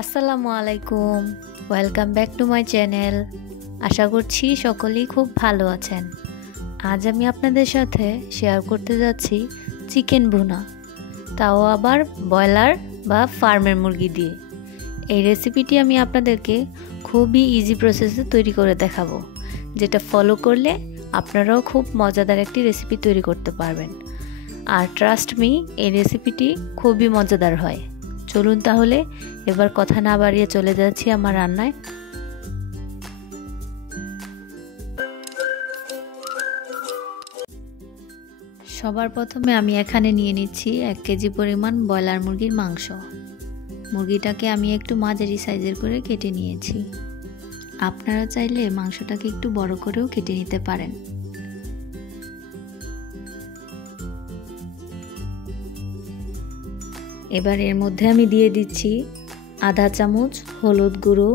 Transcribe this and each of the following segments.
আসসালামু আলাইকুম, welcome back to my channel. আশা করছি সকলেই খুব ভালো আছেন। আজ আমি আপনাদের সাথে শেয়ার করতে যাচ্ছি চিকেন ভুনা, তাও আবার ব্রয়লার বা ফার্মের মুরগি দিয়ে। এই রেসিপিটি আমি আপনাদেরকে খুবই ইজি প্রসেসে তৈরি করে দেখাবো, যেটা ফলো করলে আপনারাও খুব মজাদার একটি রেসিপি তৈরি করতে পারবেন। আর ট্রাস্ট মি, এই রেসিপিটি খুবই মজাদার হয়। চলুন তাহলে এবার কথা না বাড়িয়ে চলে যাচ্ছি আমার রান্নায়। সবার প্রথমে আমি এখানে নিয়ে নিচ্ছি 1 কেজি পরিমাণ ব্রয়লার মুরগির মাংস। মুরগিটাকে আমি একটু মাঝারি সাইজের করে কেটে নিয়েছি। আপনারা চাইলে মাংসটাকে একটু বড় করেও কেটে নিতে পারেন। এবার এর মধ্যে আমি দিয়ে দিচ্ছি আধা চামচ হলুদ গুঁড়ো,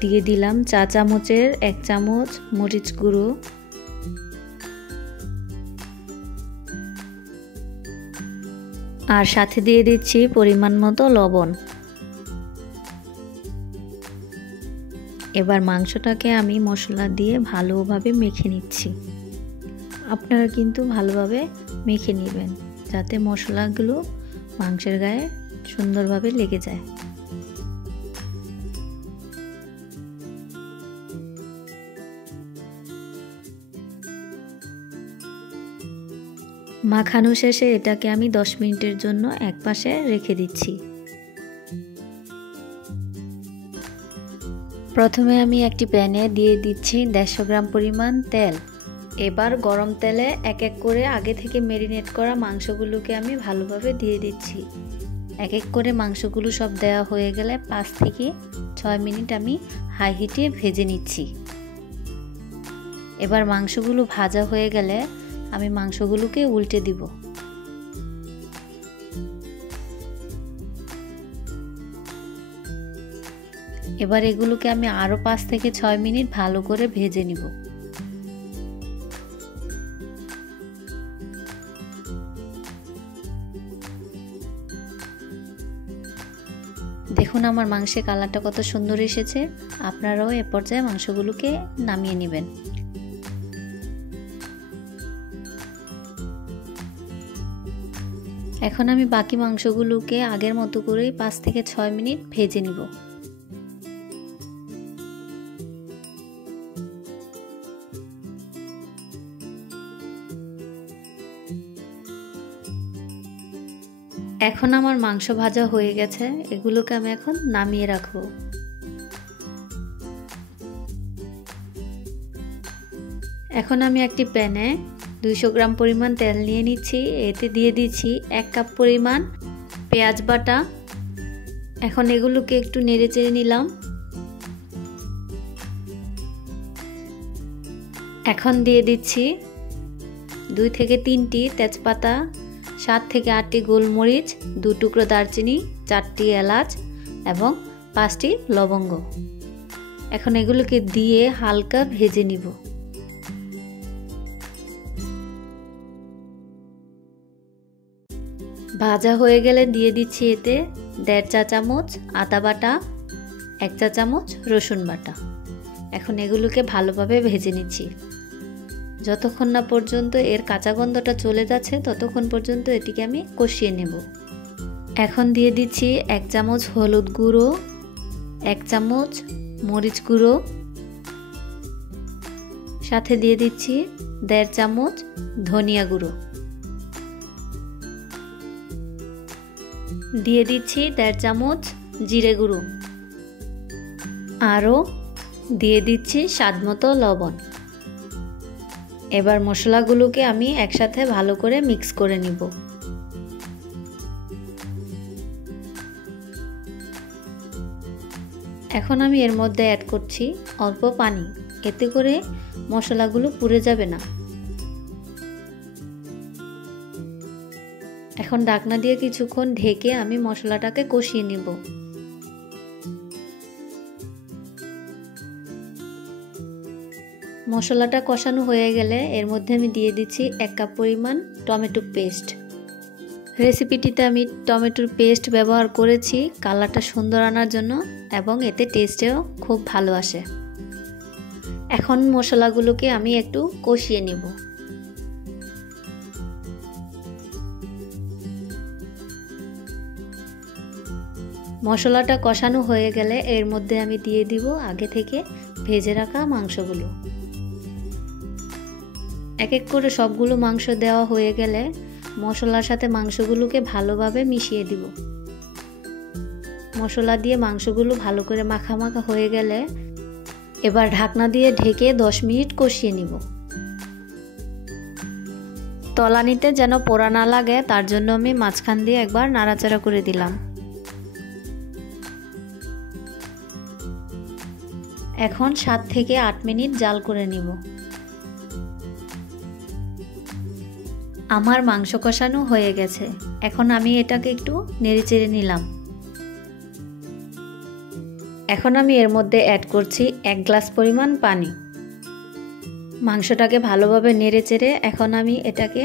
দিয়ে দিলাম চা চামচের 1 চামচ মরিচ গুঁড়ো, আর সাথে দিয়ে দিচ্ছি পরিমাণ মতো লবণ। এবার মাংসটাকে আমি মশলা দিয়ে ভালোভাবে মেখে নিচ্ছি। আপনারা কিন্তু ভালোভাবে মেখে নেবেন, যাতে মশলাগুলো মাংসের গায়ে সুন্দরভাবে লেগে যায়। মাখানো শেষে এটাকে আমি 10 মিনিটের জন্য একপাশে রেখে দিচ্ছি। প্রথমে আমি একটি প্যানে দিয়ে দিচ্ছি 150 গ্রাম পরিমাণ তেল। এবার গরম তেলে এক এক করে আগে থেকে ম্যারিনেট করা মাংসগুলোকে আমি ভালোভাবে দিয়ে দিচ্ছি। এক এক করে মাংসগুলো সব দেওয়া হয়ে গেলে 5 থেকে 6 মিনিট আমি হাই হিটে ভেজে নিচ্ছি। এবার মাংসগুলো ভাজা হয়ে গেলে আমি মাংসগুলোকে উল্টে দিব। এবার এগুলোকে আমি আরো 5 থেকে 6 মিনিট ভালো করে ভেজে নিব। দেখুন আমার মাংসের কালারটা কত সুন্দর এসেছে। আপনারাও এ পর্যায়ে মাংসগুলোকে নামিয়ে নেবেন। এখন আমি বাকি মাংসগুলোকে আগের মতো করেই 5 থেকে 6 মিনিট ভেজে নিব। এখন আমার মাংস ভাজা হয়ে গেছে, এগুলোকে আমি এখন নামিয়ে রাখবো। এখন আমি একটি প্যানে 200 গ্রাম পরিমাণ তেল নিয়ে নিচ্ছি। এতে দিয়ে দিচ্ছি 1 কাপ পরিমাণ পেঁয়াজ বাটা। এখন এগুলোকে একটু নেড়ে চেড়ে নিলাম। এখন দিয়ে দিচ্ছি 2 থেকে 3টি তেজপাতা, 7 থেকে 8টি গোলমরিচ, 2 টুকরো দারচিনি, 4টি এলাচ এবং 5টি লবঙ্গ। এখন এগুলোকে দিয়ে হালকা ভেজে নিব। ভাজা হয়ে গেলে দিয়ে দিচ্ছি এতে 1.5 চা চামচ আদা বাটা, 1 চা চামচ রসুন বাটা। এখন এগুলোকে ভালোভাবে ভেজে নিচ্ছি। যতক্ষণ না পর্যন্ত এর কাঁচা গন্ধটা চলে যাচ্ছে ততক্ষণ পর্যন্ত এটিকে আমি কষিয়ে নেব। এখন দিয়ে দিচ্ছি 1 চামচ হলুদ গুঁড়ো, 1 চামচ মরিচ গুঁড়ো, সাথে দিয়ে দিচ্ছি 1.5 চামচ ধনিয়া গুঁড়ো, দিয়ে দিচ্ছি 1.5 চামচ জিরে গুঁড়ো, আরও দিয়ে দিচ্ছি স্বাদমতো লবণ। এবার মশলাগুলোকে আমি একসাথে ভালো করে মিক্স করে নিব। এখন আমি এর মধ্যে অ্যাড করছি অল্প পানি, এতে করে মশলাগুলো পুড়ে যাবে না। এখন ঢাকনা দিয়ে কিছুক্ষণ ঢেকে আমি মশলাটাকে কষিয়ে নিব। মশলাটা কষানো হয়ে গেলে এর মধ্যে আমি দিয়ে দিচ্ছি 1 কাপ পরিমাণ টমেটো পেস্ট। রেসিপিটিতে আমি টমেটোর পেস্ট ব্যবহার করেছি কালারটা সুন্দর আনার জন্য এবং এতে টেস্টেও খুব ভালো আসে। এখন মশলাগুলোকে আমি একটু কষিয়ে নিব। মশলাটা কষানো হয়ে গেলে এর মধ্যে আমি দিয়ে দিব আগে থেকে ভেজে রাখা মাংসগুলো। এক এক করে সবগুলো মাংস দেওয়া হয়ে গেলে মশলার সাথে মাংসগুলোকে ভালোভাবে মিশিয়ে দিব। মশলা দিয়ে মাংসগুলো ভালো করে মাখা মাখা হয়ে গেলে এবার ঢাকনা দিয়ে ঢেকে 10 মিনিট কষিয়ে নিব। তলানিতে যেন পোড়া না লাগে তার জন্য আমি মাঝখান দিয়ে একবার নাড়াচাড়া করে দিলাম। এখন 7 থেকে 8 মিনিট জাল করে নিব। আমার মাংস কষানো হয়ে গেছে। এখন আমি এটাকে একটু নেড়েচেড়ে নিলাম। এখন আমি এর মধ্যে অ্যাড করছি 1 গ্লাস পরিমাণ পানি। মাংসটাকে ভালোভাবে নেড়েচেড়ে এখন আমি এটাকে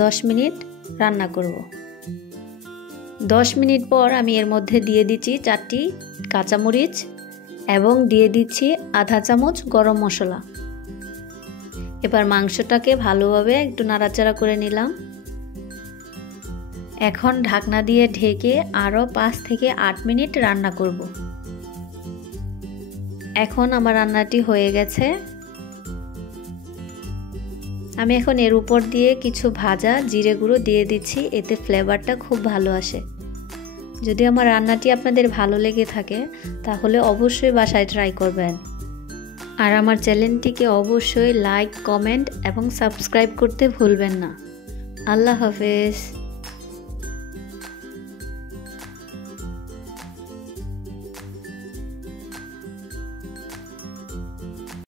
10 মিনিট রান্না করব। 10 মিনিট পর আমি এর মধ্যে দিয়ে দিচ্ছি 4টি কাঁচামরিচ এবং দিয়ে দিচ্ছি আধা চামচ গরম মশলা। এবার মাংসটাকে ভালোভাবে একটু নাড়াচাড়া করে নিলাম। এখন ঢাকনা দিয়ে ঢেকে আরও 5 থেকে 8 মিনিট রান্না করব। এখন আমার রান্নাটি হয়ে গেছে। আমি এখন এর উপর দিয়ে কিছু ভাজা জিরে গুঁড়ো দিয়ে দিচ্ছি, এতে ফ্লেভারটা খুব ভালো আসে। যদি আমার রান্নাটি আপনাদের ভালো লেগে থাকে তাহলে অবশ্যই বাসায় ট্রাই করবেন। আর আমার চ্যানেলটিকে অবশ্যই লাইক, কমেন্ট এবং সাবস্ক্রাইব করতে ভুলবেন না। আল্লাহ হাফেজ।